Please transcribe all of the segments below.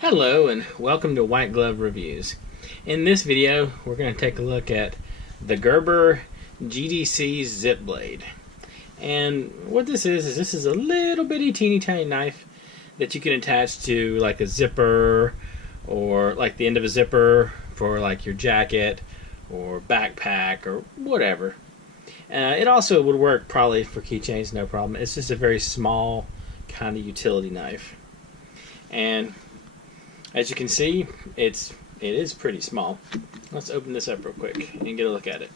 Hello and welcome to White Glove Reviews. In this video, we're going to take a look at the Gerber GDC Zip Blade. And what this is this is a little bitty teeny tiny knife that you can attach to like a zipper or like the end of a zipper for like your jacket or backpack or whatever. It also would work probably for keychains, no problem. It's just a very small kind of utility knife. And as you can see, it is pretty small. Let's open this up real quick and get a look at it.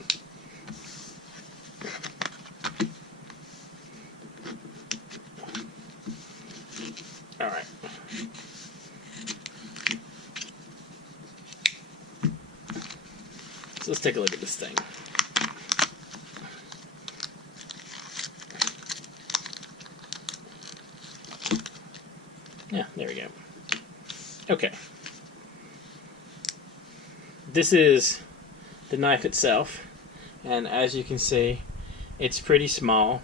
Alright. So let's take a look at this thing. Yeah, there we go. Okay. This is the knife itself, and as you can see, it's pretty small.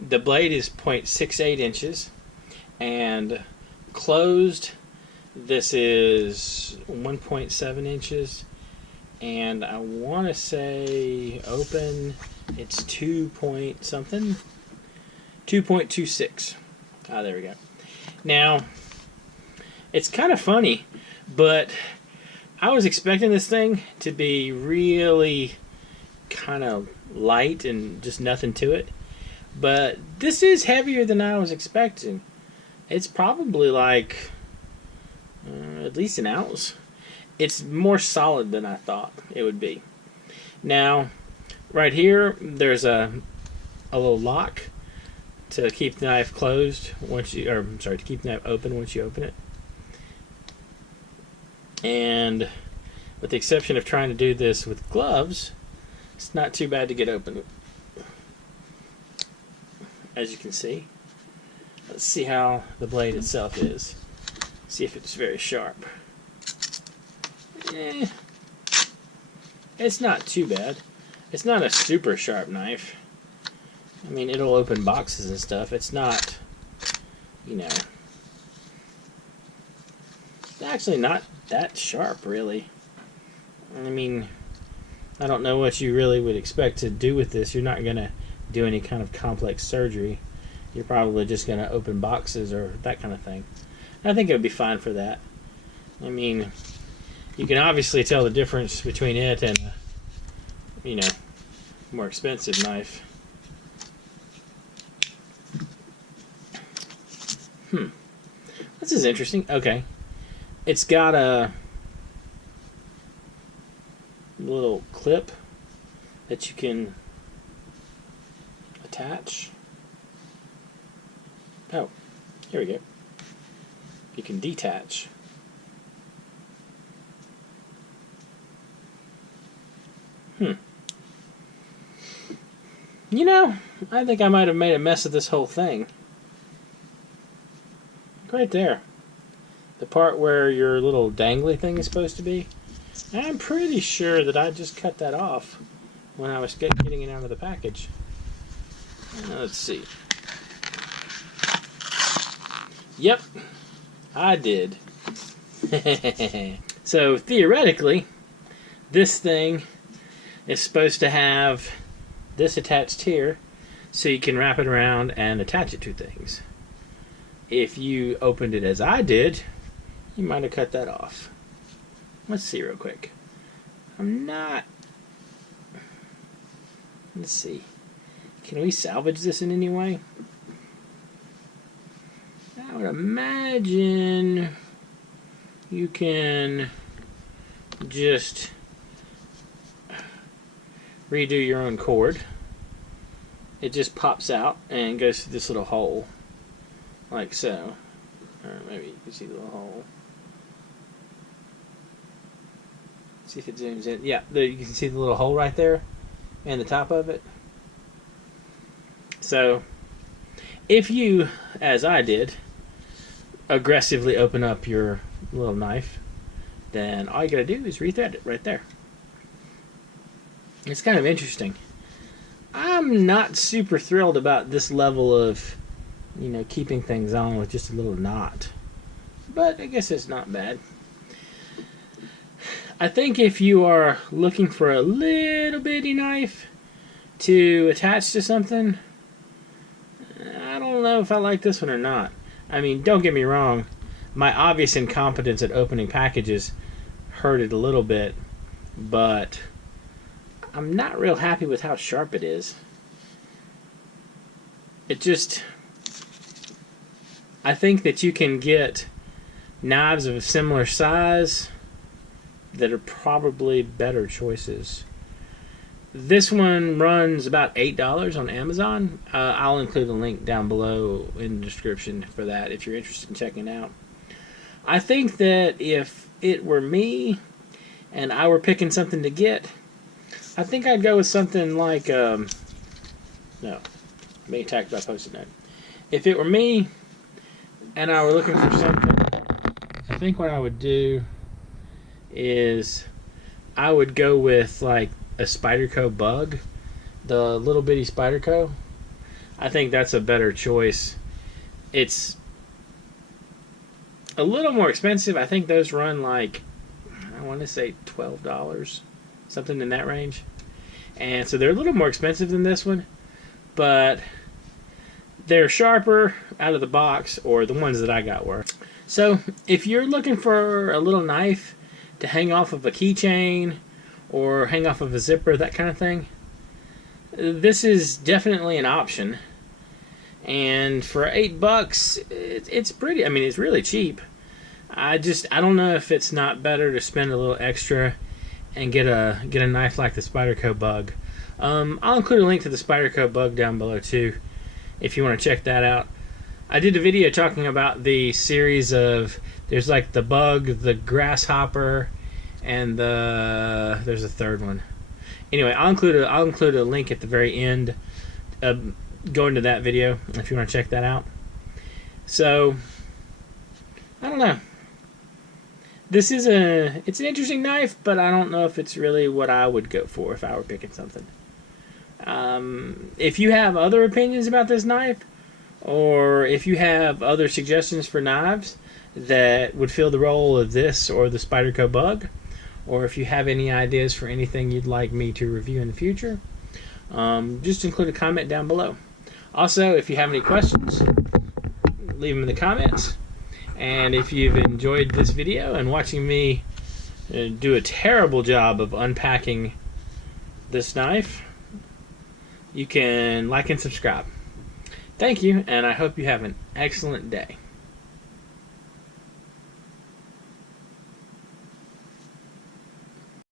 The blade is 0.68 inches, and closed, this is 1.7 inches, and I want to say open, it's 2 point something, 2.26. Ah, there we go. Now, it's kind of funny, but I was expecting this thing to be really kind of light and just nothing to it. But this is heavier than I was expecting. It's probably like at least an ounce. It's more solid than I thought it would be. Now, right here, there's a little lock to keep the knife closed once you, or I'm sorry, to keep the knife open once you open it. And with the exception of trying to do this with gloves, it's not too bad to get open. As you can see. Let's see how the blade itself is. See if it's very sharp. It's not too bad. It's not a super sharp knife. I mean, it'll open boxes and stuff. It's not, you know, it's actually not that sharp, really. I mean, I don't know what you really would expect to do with this. You're not going to do any kind of complex surgery. You're probably just going to open boxes or that kind of thing. I think it would be fine for that. I mean, you can obviously tell the difference between it and a, you know, more expensive knife. This is interesting. Okay. It's got a little clip that you can attach. Oh, here we go. You can detach. You know, I think I might have made a mess of this whole thing. Right there. The part where your little dangly thing is supposed to be. I'm pretty sure that I just cut that off when I was getting it out of the package. Let's see. Yep, I did. So theoretically, this thing is supposed to have this attached here so you can wrap it around and attach it to things. If you opened it as I did, you might have cut that off. Let's see real quick. Let's see. Can we salvage this in any way? I would imagine you can just redo your own cord. It just pops out and goes through this little hole. Like so. Or maybe you can see the little hole. See if it zooms in. Yeah, there you can see the little hole right there and the top of it. So, if you, as I did, aggressively open up your little knife, then all you gotta do is rethread it right there. It's kind of interesting. I'm not super thrilled about this level of, you know, keeping things on with just a little knot. but I guess it's not bad. I think if you are looking for a little bitty knife to attach to something, I don't know if I like this one or not. I mean, don't get me wrong, my obvious incompetence at opening packages hurt it a little bit, but I'm not real happy with how sharp it is. It just, I think that you can get knives of a similar size that are probably better choices. This one runs about $8 on Amazon. I'll include a link down below in the description for that if you're interested in checking it out. I think that if it were me and I were picking something to get, I think I'd go with something like, no, being attacked by Post-it note. If it were me and I were looking for something, I think what I would do is I would go with like a Spyderco Bug, the little bitty Spyderco. I think that's a better choice. It's a little more expensive. I think those run like, I want to say $12, something in that range. And so they're a little more expensive than this one, but they're sharper out of the box, or the ones that I got were. So if you're looking for a little knife to hang off of a keychain or hang off of a zipper, that kind of thing, this is definitely an option. And for $8, it's pretty. I mean, it's really cheap. I don't know if it's not better to spend a little extra and get a knife like the Spyderco Bug. I'll include a link to the Spyderco Bug down below too, if you want to check that out. I did a video talking about the series of, there's like the Bug, the Grasshopper, and there's a third one. Anyway, I'll include a link at the very end, going to that video if you want to check that out. So I don't know. It's an interesting knife, but I don't know if it's really what I would go for if I were picking something. If you have other opinions about this knife, or if you have other suggestions for knives that would fill the role of this or the Spyderco Bug, or if you have any ideas for anything you'd like me to review in the future, just include a comment down below. Also, if you have any questions, leave them in the comments. And if you've enjoyed this video and watching me do a terrible job of unpacking this knife, you can like and subscribe. Thank you, and I hope you have an excellent day.